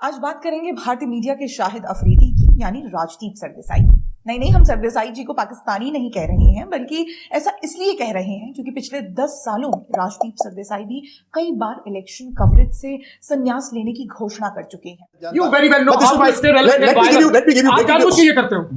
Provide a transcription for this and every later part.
आज बात करेंगे भारतीय मीडिया के शाहिद अफरीदी की, यानी राजदीप सरदेसाई। नहीं, हम सरदेसाई जी को पाकिस्तानी नहीं कह रहे हैं, बल्कि ऐसा इसलिए कह रहे हैं क्योंकि पिछले 10 सालों में राजदीप सरदेसाई भी कई बार इलेक्शन कवरेज से संन्यास लेने की घोषणा कर चुके हैं। You very well know how to stay relevant and viral. Let me give you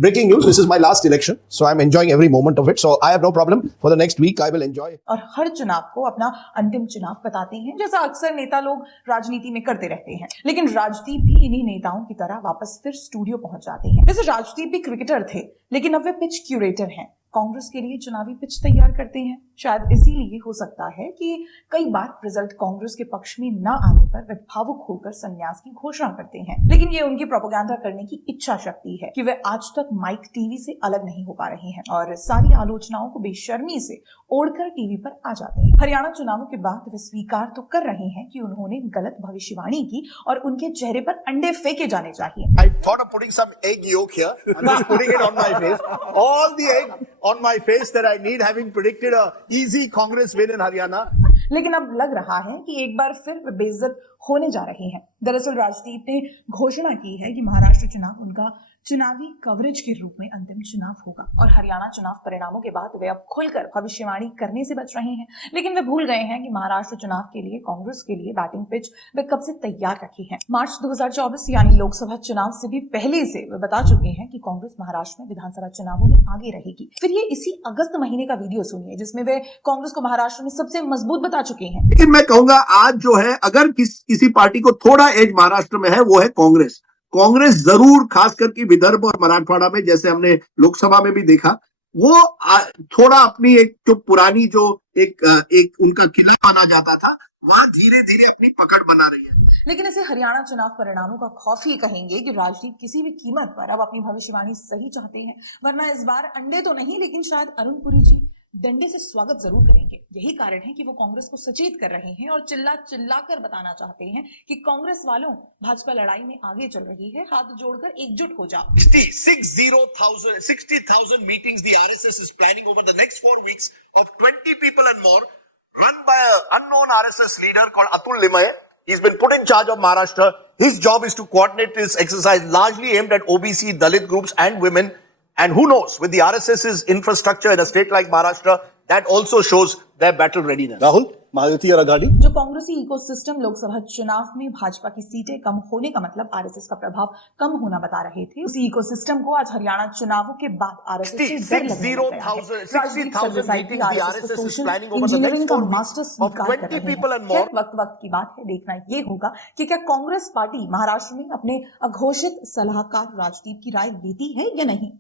breaking news. This is my last election, so I'm enjoying every moment of it. So I have no problem. For the next week, I will enjoy. और हर चुनाव को अपना अंतिम चुनाव बताते हैं, जैसा अक्सर नेता लोग राजनीति में करते रहते हैं। लेकिन राजदीप भी इन्हीं नेताओं की तरह वापस फिर स्टूडियो पहुंच जाते हैं। वैसे राजदीप भी क्रिकेटर थे, लेकिन अब वे पिच क्यूरेटर हैं। कांग्रेस के लिए चुनावी पिच तैयार करते हैं। शायद इसीलिए हो सकता है कि कई बार रिजल्ट कांग्रेस के पक्ष में न आने पर वे भावुक होकर संन्यास की घोषणा करते हैं। लेकिन ये उनकी प्रोपेगेंडा करने की इच्छा शक्ति है कि वे आज तक माइक टीवी से अलग नहीं हो पा रहे हैं और सारी आलोचनाओं को बेशर्मी से ओढ़कर टीवी पर आ जाते हैं। हरियाणा चुनावों के बाद वे स्वीकार तो कर रहे हैं कि उन्होंने गलत भविष्यवाणी की और उनके चेहरे पर अंडे फेंके जाने चाहिए। I thought of putting some egg yolk here and just putting it on my face. All the egg on my face that I need, having predicted a easy Congress win in Haryana. लेकिन अब लग रहा है कि एक बार फिर वे बेइज्जत होने जा रहे हैं। दरअसल राजदीप ने घोषणा की है कि महाराष्ट्र चुनाव उनका चुनावी कवरेज के रूप में अंतिम चुनाव होगा और हरियाणा चुनाव परिणामों के बाद वे अब खुलकर भविष्यवाणी करने से बच रहे हैं। लेकिन वे भूल गए हैं कि महाराष्ट्र चुनाव के लिए कांग्रेस के लिए बैटिंग पिच वे कब से तैयार रखी है। मार्च 2024 यानी लोकसभा चुनाव से भी पहले से वे बता चुके हैं कि कांग्रेस महाराष्ट्र में विधानसभा चुनावों में आगे रहेगी। फिर ये इसी अगस्त महीने का वीडियो सुनिए जिसमें वे कांग्रेस को महाराष्ट्र में सबसे मजबूत बता चुके हैं। लेकिन मैं कहूंगा आज जो है, अगर किसी पार्टी को थोड़ा एज महाराष्ट्र में है वो है कांग्रेस। कांग्रेस जरूर, खास करके विदर्भ और मराठवाड़ा में, जैसे हमने लोकसभा में भी देखा, वो थोड़ा अपनी एक जो पुरानी जो एक उनका किला माना जाता था, वहां धीरे धीरे अपनी पकड़ बना रही है। लेकिन इसे हरियाणा चुनाव परिणामों का खौफ ही कहेंगे कि राजदीप किसी भी कीमत पर अब अपनी भविष्यवाणी सही चाहते हैं, वरना इस बार अंडे तो नहीं लेकिन शायद अरुण पुरी जी डंडे से स्वागत जरूर करेंगे। यही कारण है कि वो कांग्रेस को सचेत कर रहे हैं और चिल्ला कर बताना चाहते हैं कि कांग्रेस वालों, भाजपा लड़ाई में आगे चल रही है, हाथ जोड़कर एकजुट हो जाओ। 60,000 meetings the RSS is planning over the next 4 weeks of 20 people and more, run by an unknown RSS leader called Atul Limaye. He's been put in charge of Maharashtra. His job is to coordinate this exercise largely aimed at OBC, Dalit groups and women. And who knows, with the RSS's infrastructure in a state like Maharashtra, that also shows their battle readiness. Rahul, Mahajuti और अघाड़ी। जो कांग्रेसी ecosystem Lok Sabha चुनाव में भाजपा की सीटें कम होने का मतलब आरएसएस का प्रभाव कम होना बता रहे थे, उसी इकोसिस्टम को आज हरियाणा चुनावों के बाद आरएसएस से डर लगने लग गया है। 60,000 meetings the RSS is planning over the next 4 weeks of 20 people and more. वक्त की बात है, देखना ये होगा कि क्या कांग्रेस पार्टी महाराष्ट्र में अपने अघोषित सलाहकार राजदीप की राय लेती है या नहीं।